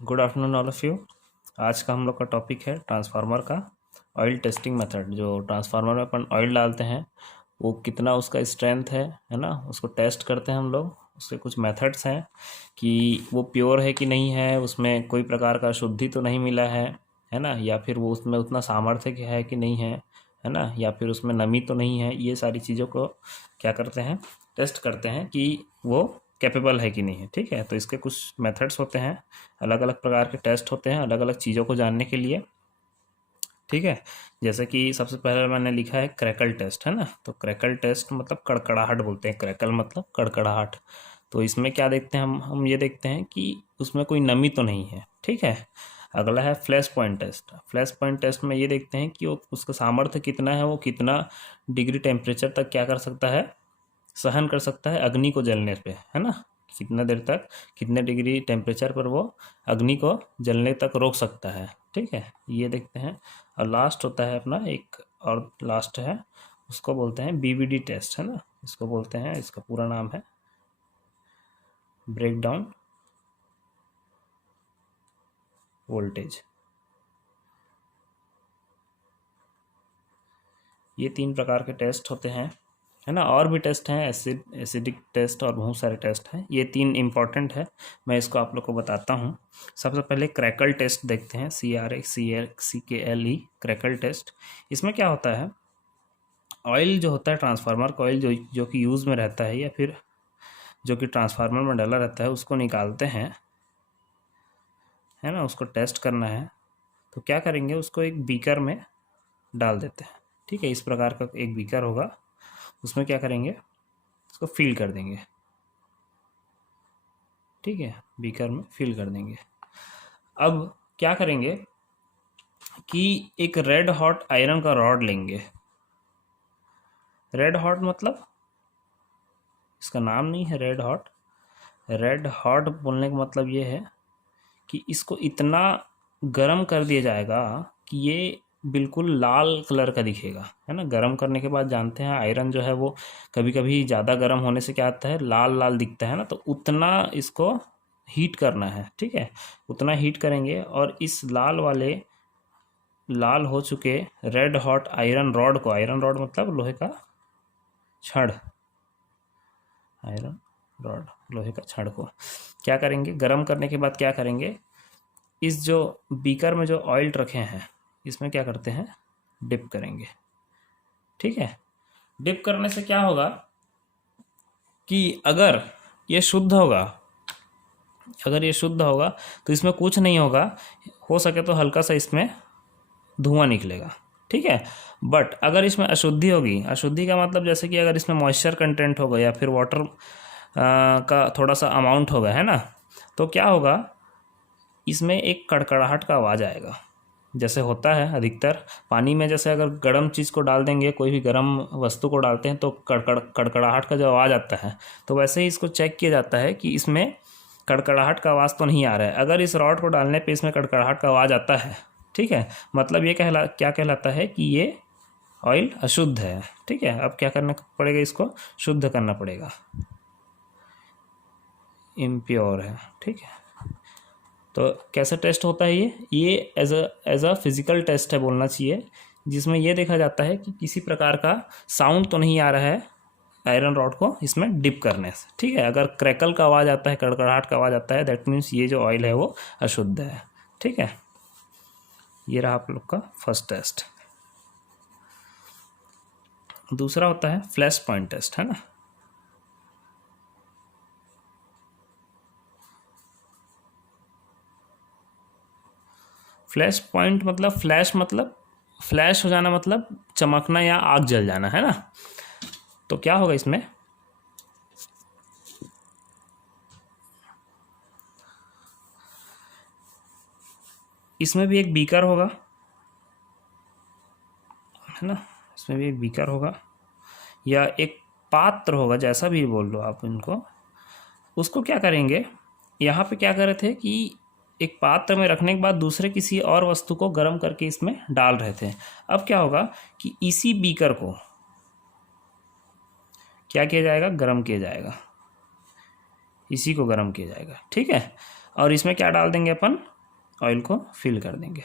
Good afternoon all of you. आज का हम लोग का टॉपिक है ट्रांसफार्मर का ऑयल टेस्टिंग मेथड। जो ट्रांसफार्मर में अपन ऑयल डालते हैं वो कितना उसका स्ट्रेंथ है ना, उसको टेस्ट करते हैं हम लोग। उसके कुछ मेथड्स हैं कि वो प्योर है कि नहीं है, उसमें कोई प्रकार का अशुद्धि तो नहीं मिला है ना, या फिर वो उसमें उतना सामर्थ्य है कि नहीं है ना, या फिर उसमें नमी तो नहीं है। ये सारी चीज़ों को क्या करते हैं, टेस्ट करते हैं कि वो कैपेबल है कि नहीं है। ठीक है, तो इसके कुछ मेथड्स होते हैं, अलग अलग प्रकार के टेस्ट होते हैं अलग अलग चीज़ों को जानने के लिए। ठीक है, जैसे कि सबसे पहले मैंने लिखा है क्रैकल टेस्ट, है ना। तो क्रैकल टेस्ट मतलब कड़कड़ाहट बोलते हैं, क्रैकल मतलब कड़कड़ाहट। तो इसमें क्या देखते हैं हम ये देखते हैं कि उसमें कोई नमी तो नहीं है। ठीक है, अगला है flash point test. Flash point test में ये देखते हैं कि वो उसका सामर्थ्य कितना है, वो कितना डिग्री टेम्परेचर तक क्या कर सकता है, सहन कर सकता है अग्नि को जलने पे, है ना। कितना देर तक, कितने डिग्री टेम्परेचर पर वो अग्नि को जलने तक रोक सकता है। ठीक है, ये देखते हैं। और लास्ट होता है अपना एक और लास्ट है, उसको बोलते हैं बीवीडी टेस्ट, है ना। इसको बोलते हैं, इसका पूरा नाम है ब्रेक डाउन वोल्टेज। ये 3 प्रकार के टेस्ट होते हैं, है ना। और भी टेस्ट हैं, एसिडिक टेस्ट और बहुत सारे टेस्ट हैं। ये 3 इंपॉर्टेंट है, मैं इसको आप लोग को बताता हूँ। सबसे पहले क्रैकल टेस्ट देखते हैं, CRACKLE क्रैकल टेस्ट। इसमें क्या होता है, ऑयल जो होता है ट्रांसफार्मर का ऑयल जो कि यूज़ में रहता है या फिर जो कि ट्रांसफार्मर में डाला रहता है, उसको निकालते हैं, है ना। उसको टेस्ट करना है तो क्या करेंगे, उसको एक बीकर में डाल देते हैं। ठीक है, इस प्रकार का एक बीकर होगा, उसमें क्या करेंगे, उसको फिल कर देंगे। ठीक है, बीकर में फिल कर देंगे। अब क्या करेंगे कि एक रेड हॉट आयरन का रॉड लेंगे। रेड हॉट मतलब इसका नाम नहीं है रेड हॉट। रेड हॉट बोलने का मतलब ये है कि इसको इतना गरम कर दिया जाएगा कि ये बिल्कुल लाल कलर का दिखेगा, है ना। गरम करने के बाद जानते हैं आयरन जो है वो कभी कभी ज़्यादा गरम होने से क्या आता है, लाल लाल दिखता है ना। तो उतना इसको हीट करना है। ठीक है, उतना हीट करेंगे और इस लाल हो चुके रेड हॉट आयरन रॉड को, आयरन रॉड मतलब लोहे का छड़, आयरन रॉड लोहे का छड़ को क्या करेंगे, गरम करने के बाद क्या करेंगे, इस जो बीकर में जो ऑयल रखे हैं इसमें क्या करते हैं, डिप करेंगे। ठीक है, डिप करने से क्या होगा कि अगर ये शुद्ध होगा, अगर ये शुद्ध होगा तो इसमें कुछ नहीं होगा, हो सके तो हल्का सा इसमें धुआं निकलेगा। ठीक है, बट अगर इसमें अशुद्धि होगी, अशुद्धि का मतलब जैसे कि अगर इसमें मॉइस्चर कंटेंट होगा या फिर वाटर का थोड़ा सा अमाउंट होगा, है ना, तो क्या होगा, इसमें एक कड़कड़ाहट का आवाज़ आएगा। जैसे होता है अधिकतर पानी में, जैसे अगर गर्म चीज़ को डाल देंगे, कोई भी गर्म वस्तु को डालते हैं तो कड़कड़ाहट का जो आवाज़ आता है, तो वैसे ही इसको चेक किया जाता है कि इसमें कड़कड़ाहट का आवाज़ तो नहीं आ रहा है। अगर इस रॉड को डालने पे इसमें कड़कड़ाहट का आवाज़ आता है, ठीक है, मतलब ये क्या कहलाता है कि ये ऑयल अशुद्ध है। ठीक है, अब क्या करना पड़ेगा, इसको शुद्ध करना पड़ेगा, इम्प्योर है। ठीक है, तो कैसे टेस्ट होता है ये एज अ फिजिकल टेस्ट है बोलना चाहिए, जिसमें ये देखा जाता है कि किसी प्रकार का साउंड तो नहीं आ रहा है आयरन रॉड को इसमें डिप करने से। ठीक है, अगर क्रैकल का आवाज़ आता है, कड़कड़ाहट का आवाज़ आता है, दैट मीन्स ये जो ऑयल है वो अशुद्ध है। ठीक है, ये रहा आप लोग का फर्स्ट टेस्ट। दूसरा होता है फ्लैश पॉइंट टेस्ट, है ना। फ्लैश पॉइंट मतलब फ्लैश हो जाना, मतलब चमकना या आग जल जाना, है ना। तो क्या होगा इसमें, इसमें भी एक बीकर होगा, है ना, इसमें भी एक बीकर होगा या एक पात्र होगा, जैसा भी बोल लो आप इनको। उसको क्या करेंगे, यहाँ पे क्या कर रहे थे कि एक पात्र में रखने के बाद दूसरे किसी और वस्तु को गर्म करके इसमें डाल रहे थे। अब क्या होगा कि इसी बीकर को क्या किया जाएगा, गर्म किया जाएगा, इसी को गर्म किया जाएगा। ठीक है, और इसमें क्या डाल देंगे अपन, ऑयल को फिल कर देंगे।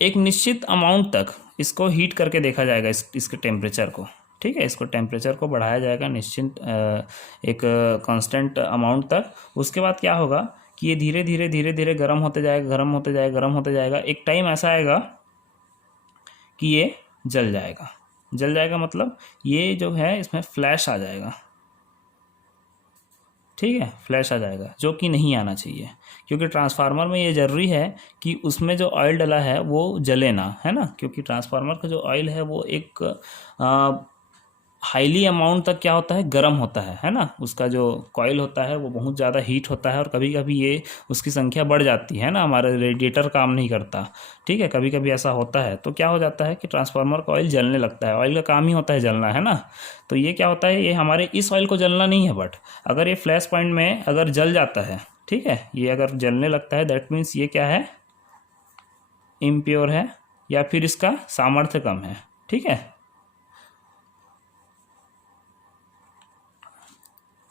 एक निश्चित अमाउंट तक इसको हीट करके देखा जाएगा, इसके टेम्परेचर को, ठीक है। इसको टेम्परेचर को बढ़ाया जाएगा निश्चित एक कांस्टेंट अमाउंट तक। उसके बाद क्या होगा कि ये धीरे धीरे धीरे धीरे गर्म होते जाएगा, गर्म होते जाएगा, गर्म होते जाएगा। एक टाइम ऐसा आएगा कि ये जल जाएगा। जल जाएगा मतलब ये जो है इसमें फ्लैश आ जाएगा, ठीक है, फ्लैश आ जाएगा, जो कि नहीं आना चाहिए, क्योंकि ट्रांसफार्मर में ये ज़रूरी है कि उसमें जो ऑयल डला है वो जले ना, है ना। क्योंकि ट्रांसफार्मर का जो ऑयल है वो एक हाईली अमाउंट तक क्या होता है, गर्म होता है ना। उसका जो कॉइल होता है वो बहुत ज़्यादा हीट होता है, और कभी कभी ये उसकी संख्या बढ़ जाती है ना, हमारा रेडिएटर काम नहीं करता, ठीक है, कभी कभी ऐसा होता है। तो क्या हो जाता है कि ट्रांसफार्मर का ऑयल जलने लगता है। ऑयल का काम ही होता है जलना, है ना। तो ये क्या होता है, ये हमारे इस ऑयल को जलना नहीं है, बट अगर ये फ्लैश पॉइंट में अगर जल जाता है, ठीक है, ये अगर जलने लगता है, दैट मीन्स ये क्या है, इम्प्योर है, या फिर इसका सामर्थ्य कम है, ठीक है,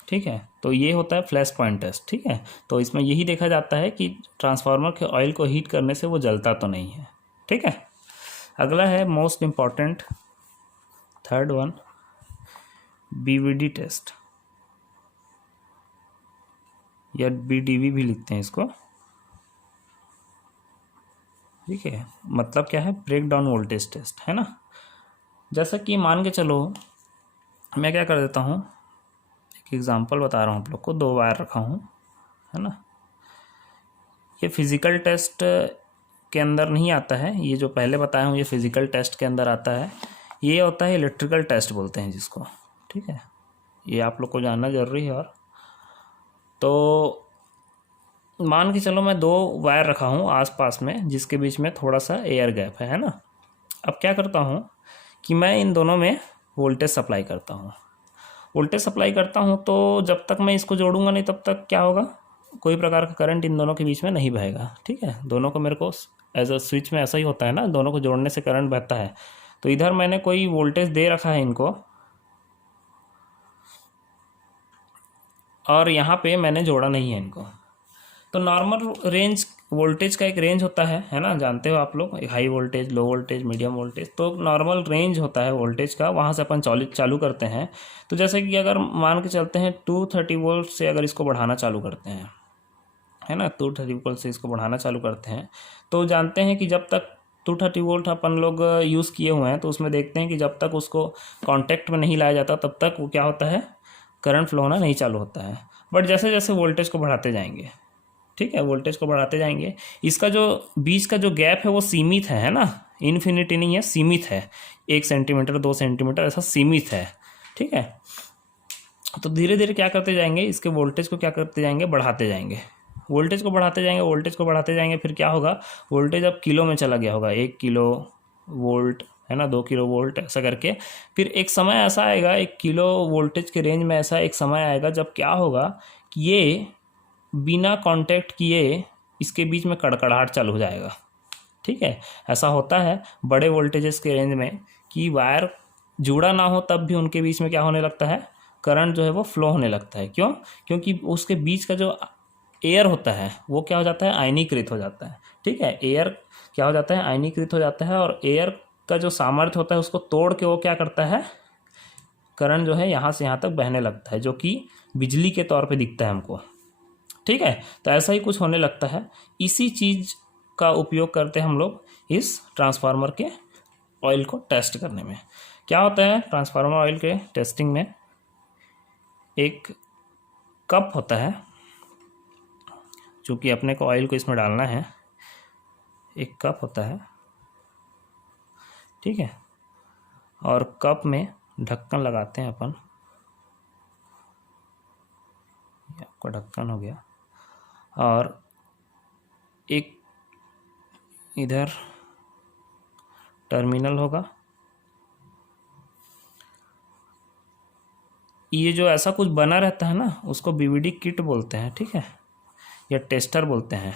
ठीक है। तो ये होता है फ्लैश पॉइंट टेस्ट, ठीक है। तो इसमें यही देखा जाता है कि ट्रांसफार्मर के ऑयल को हीट करने से वो जलता तो नहीं है, ठीक है। अगला है most important, third one, BVD test, या बीडीवी भी लिखते हैं इसको, ठीक है। मतलब क्या है, ब्रेक डाउन वोल्टेज टेस्ट, है ना। जैसा कि मान के चलो, मैं क्या कर देता हूँ, एक एग्जांपल बता रहा हूँ आप लोग को। 2 वायर रखा हूँ, है ना। ये फिज़िकल टेस्ट के अंदर नहीं आता है, ये जो पहले बताया हूँ ये फिज़िकल टेस्ट के अंदर आता है। ये होता है इलेक्ट्रिकल टेस्ट बोलते हैं जिसको, ठीक है। ये आप लोग को जानना ज़रूरी है। और तो मान के चलो मैं 2 वायर रखा हूँ आसपास में, जिसके बीच में थोड़ा सा एयर गैप है ना। अब क्या करता हूँ कि मैं इन दोनों में वोल्टेज सप्लाई करता हूँ। वोल्टेज सप्लाई करता हूँ तो जब तक मैं इसको जोड़ूंगा नहीं, तब तक क्या होगा, कोई प्रकार का करंट इन दोनों के बीच में नहीं बहेगा, ठीक है। दोनों को मेरे को एज अ स्विच में ऐसा ही होता है ना, दोनों को जोड़ने से करंट बहता है। तो इधर मैंने कोई वोल्टेज दे रखा है इनको, और यहाँ पे मैंने जोड़ा नहीं है इनको। तो नॉर्मल रेंज वोल्टेज का एक रेंज होता है ना, जानते हो आप लोग, high voltage, low voltage, medium voltage. तो नॉर्मल रेंज होता है वोल्टेज का, वहाँ से अपन चालू करते हैं। तो जैसे कि अगर मान के चलते हैं 230 वोल्ट से अगर इसको बढ़ाना चालू करते हैं, है ना, 230 वोल्ट से इसको बढ़ाना चालू करते हैं, तो जानते हैं कि जब तक 230 वोल्ट अपन लोग यूज़ किए हुए हैं, तो उसमें देखते हैं कि जब तक उसको कॉन्टैक्ट में नहीं लाया जाता, तब तक वो क्या होता है, करंट फ्लो होना नहीं चालू होता है। बट जैसे जैसे वोल्टेज को बढ़ाते जाएंगे, ठीक है, वोल्टेज को बढ़ाते जाएंगे, इसका जो बीच का जो गैप है वो सीमित है ना, इन्फिनिटी नहीं है, सीमित है। 1 सेंटीमीटर, 2 सेंटीमीटर, ऐसा सीमित है, ठीक है। तो धीरे धीरे क्या करते जाएंगे, इसके वोल्टेज को क्या करते जाएंगे, बढ़ाते जाएंगे। वोल्टेज को बढ़ाते जाएंगे, वोल्टेज को बढ़ाते जाएंगे, फिर क्या होगा, वोल्टेज अब किलो में चला गया होगा, 1 किलो वोल्ट, है ना, 2 किलो वोल्ट, ऐसा करके। फिर एक समय ऐसा आएगा, 1 किलो वोल्टेज के रेंज में ऐसा एक समय आएगा जब क्या होगा कि ये बिना कांटेक्ट किए इसके बीच में कड़कड़ाहट चालू हो जाएगा, ठीक है। ऐसा होता है बड़े वोल्टेजेस के रेंज में कि वायर जुड़ा ना हो तब भी उनके बीच में क्या होने लगता है, करंट जो है वो फ्लो होने लगता है। क्यों? क्योंकि उसके बीच का जो एयर होता है वो क्या हो जाता है, आयनीकृत हो जाता है, ठीक है। एयर क्या हो जाता है, आयनीकृत हो जाता है, और एयर का जो सामर्थ्य होता है उसको तोड़ के वो क्या करता है, करंट जो है यहाँ से यहाँ तक बहने लगता है, जो कि बिजली के तौर पे दिखता है हमको, ठीक है। तो ऐसा ही कुछ होने लगता है। इसी चीज़ का उपयोग करते हैं हम लोग इस ट्रांसफार्मर के ऑयल को टेस्ट करने में। क्या होता है ट्रांसफार्मर ऑयल के टेस्टिंग में, एक कप होता है, चूँकि अपने को ऑयल को इसमें डालना है, एक कप होता है, ठीक है। और कप में ढक्कन लगाते हैं अपन, ये आपका ढक्कन हो गया, और एक इधर टर्मिनल होगा। ये जो ऐसा कुछ बना रहता है ना, उसको बीवीडी किट बोलते हैं, ठीक है, या टेस्टर बोलते हैं,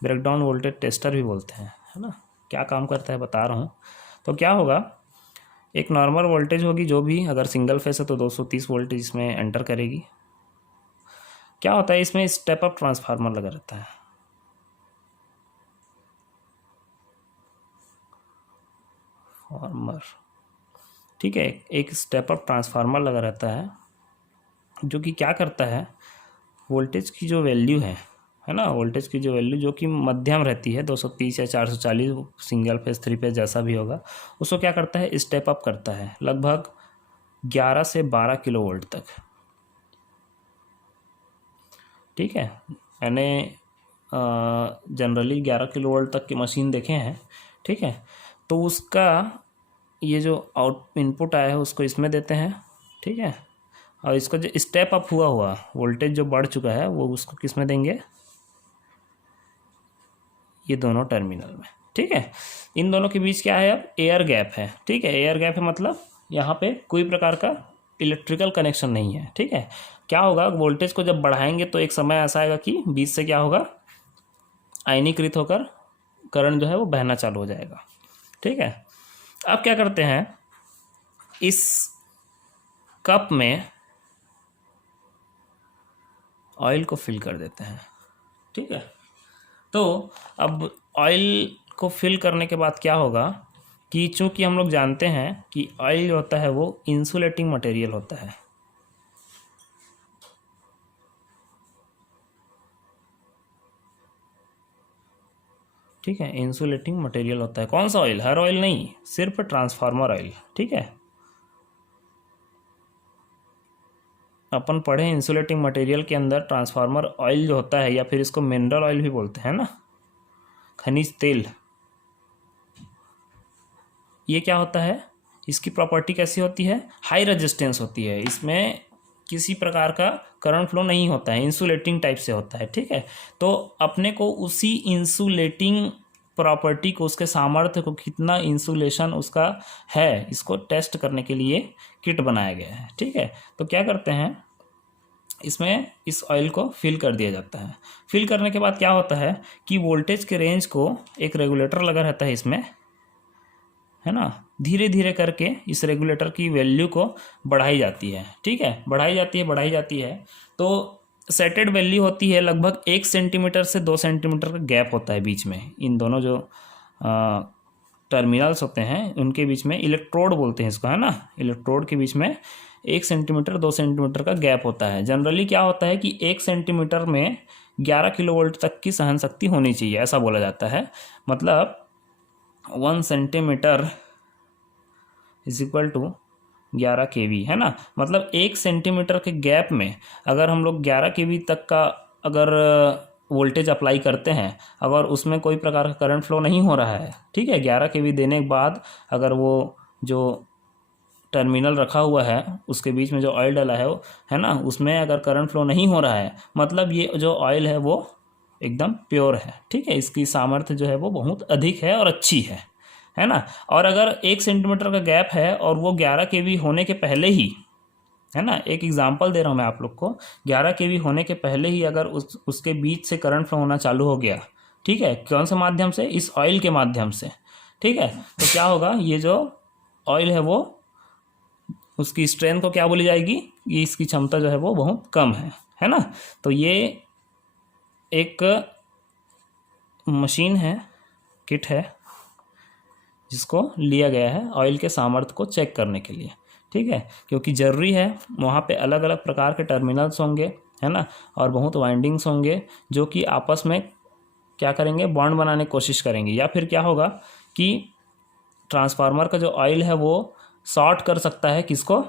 ब्रेकडाउन वोल्टेज टेस्टर भी बोलते हैं, है ना। क्या काम करता है बता रहा हूँ। तो क्या होगा, एक नॉर्मल वोल्टेज होगी जो भी, अगर सिंगल फेस है तो 230 वोल्ट इसमें एंटर करेगी, क्या होता है इसमें, स्टेप अप ट्रांसफार्मर लगा रहता है। फार्मर, ठीक है, एक स्टेप अप ट्रांसफार्मर लगा रहता है जो कि क्या करता है, वोल्टेज की जो वैल्यू है ना, वोल्टेज की जो वैल्यू जो कि मध्यम रहती है 230 या 440, सिंगल फेज, थ्री फेज जैसा भी होगा, उसको क्या करता है, स्टेप अप करता है लगभग 11 से 12 किलो वोल्ट तक। ठीक है, मैंने जनरली 11 किलो वोल्ट तक की मशीन देखे हैं। ठीक है, तो उसका ये जो इनपुट आया है उसको इसमें देते हैं। ठीक है, और इसको जो स्टेप अप हुआ वोल्टेज जो बढ़ चुका है वो उसको किस में देंगे, ये दोनों टर्मिनल में। ठीक है, इन दोनों के बीच क्या है, अब एयर गैप है। ठीक है, एयर गैप है मतलब यहाँ पे कोई प्रकार का इलेक्ट्रिकल कनेक्शन नहीं है। ठीक है, क्या होगा, वोल्टेज को जब बढ़ाएंगे तो एक समय ऐसा आएगा कि बीच से क्या होगा, आयनीकृत होकर करंट जो है वो बहना चालू हो जाएगा। ठीक है, अब क्या करते हैं, इस कप में ऑयल को फिल कर देते हैं। ठीक है, तो अब ऑयल को फिल करने के बाद क्या होगा कि चूंकि हम लोग जानते हैं कि ऑयल जो होता है वो इंसुलेटिंग मटेरियल होता है। ठीक है, इंसुलेटिंग मटेरियल होता है। कौन सा ऑयल, हर ऑयल नहीं, सिर्फ ट्रांसफार्मर ऑयल। ठीक है, अपन पढ़े इंसुलेटिंग मटेरियल के अंदर ट्रांसफार्मर ऑयल जो होता है, या फिर इसको मिनरल ऑयल भी बोलते हैं ना, खनिज तेल, ये क्या होता है, इसकी प्रॉपर्टी कैसी होती है, हाई रेजिस्टेंस होती है, इसमें किसी प्रकार का करंट फ्लो नहीं होता है, इंसुलेटिंग टाइप से होता है। ठीक है, तो अपने को उसी इंसुलेटिंग प्रॉपर्टी को, उसके सामर्थ्य को, कितना इंसुलेशन उसका है, इसको टेस्ट करने के लिए किट बनाया गया है। ठीक है, तो क्या करते हैं, इसमें इस ऑयल को फिल कर दिया जाता है। फिल करने के बाद क्या होता है कि वोल्टेज के रेंज को, एक रेगुलेटर लगा रहता है इसमें, है ना, धीरे धीरे करके इस रेगुलेटर की वैल्यू को बढ़ाई जाती है। ठीक है, बढ़ाई जाती है तो सेटेड वैल्यू होती है लगभग 1 सेंटीमीटर से 2 सेंटीमीटर का गैप होता है बीच में, इन दोनों जो टर्मिनल्स होते हैं उनके बीच में, इलेक्ट्रोड बोलते हैं इसको, है ना, इलेक्ट्रोड के बीच में 1 सेंटीमीटर 2 सेंटीमीटर का गैप होता है। जनरली क्या होता है कि 1 सेंटीमीटर में 11 किलो वोल्ट तक की सहन शक्ति होनी चाहिए, ऐसा बोला जाता है। मतलब 1 centimetre is equal to 11 kV, है ना, मतलब 1 सेंटीमीटर के गैप में अगर हम लोग 11 kV तक का अगर वोल्टेज अप्लाई करते हैं, अगर उसमें कोई प्रकार का करंट फ्लो नहीं हो रहा है, ठीक है, 11 kV देने के बाद अगर वो जो टर्मिनल रखा हुआ है उसके बीच में जो ऑयल डाला है ना, उसमें अगर करंट फ्लो नहीं हो रहा है, मतलब ये जो ऑयल है वो एकदम प्योर है। ठीक है, इसकी सामर्थ्य जो है वो बहुत अधिक है और अच्छी है ना। और अगर 1 सेंटीमीटर का गैप है और वो 11 kV होने के पहले ही, है ना, एक एग्जांपल दे रहा हूँ मैं आप लोग को, 11 kV होने के पहले ही अगर उसके बीच से करंट फ्लो होना चालू हो गया, ठीक है, कौन से माध्यम से, इस ऑयल के माध्यम से, ठीक है, तो क्या होगा, ये जो ऑयल है वो, उसकी स्ट्रेंथ को क्या बोली जाएगी, ये इसकी क्षमता जो है वो बहुत कम है ना। तो ये एक मशीन है, किट है, जिसको लिया गया है ऑयल के सामर्थ्य को चेक करने के लिए। ठीक है, क्योंकि ज़रूरी है, वहाँ पे अलग अलग प्रकार के टर्मिनल्स होंगे, है ना, और बहुत वाइंडिंग्स होंगे जो कि आपस में क्या करेंगे, बॉन्ड बनाने की कोशिश करेंगे, या फिर क्या होगा कि ट्रांसफार्मर का जो ऑयल है वो शॉर्ट कर सकता है किसको,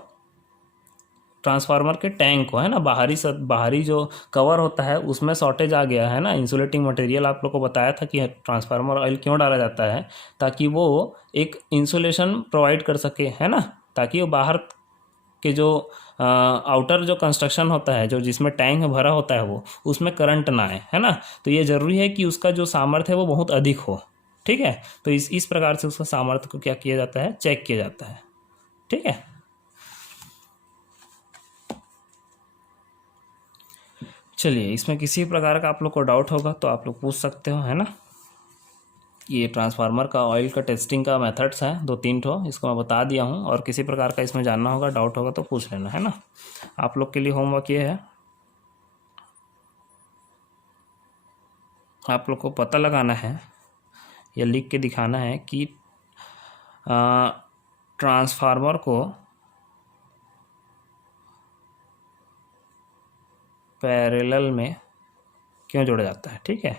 ट्रांसफार्मर के टैंक को, है ना, बाहरी जो कवर होता है उसमें शॉर्टेज आ गया है ना। इंसुलेटिंग मटेरियल आप लोग को बताया था कि ट्रांसफार्मर ऑयल क्यों डाला जाता है, ताकि वो एक इंसुलेशन प्रोवाइड कर सके, है ना, ताकि वो बाहर के जो आउटर जो कंस्ट्रक्शन होता है, जो जिसमें टैंक भरा होता है वो, उसमें करंट ना आए, है ना। तो ये ज़रूरी है कि उसका जो सामर्थ्य है वो बहुत अधिक हो। ठीक है, तो इस प्रकार से उसका सामर्थ्य को क्या किया जाता है, चेक किया जाता है। ठीक है, चलिए, इसमें किसी प्रकार का आप लोग को डाउट होगा तो आप लोग पूछ सकते हो, है ना। ये ट्रांसफार्मर का ऑयल का टेस्टिंग का मेथड्स हैं 2-3 ठो, इसको मैं बता दिया हूँ, और किसी प्रकार का इसमें जानना होगा, डाउट होगा तो पूछ लेना, है ना। आप लोग के लिए होमवर्क ये है आप लोग को पता लगाना है या लिख के दिखाना है कि ट्रांसफार्मर को पैरेलल में क्यों जोड़ा जाता है। ठीक है,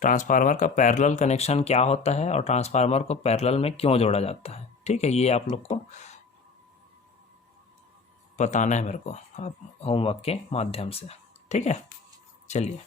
ट्रांसफार्मर का पैरेलल कनेक्शन क्या होता है और ट्रांसफार्मर को पैरेलल में क्यों जोड़ा जाता है। ठीक है, ये आप लोग को बताना है मेरे को आप होमवर्क के माध्यम से। ठीक है, चलिए।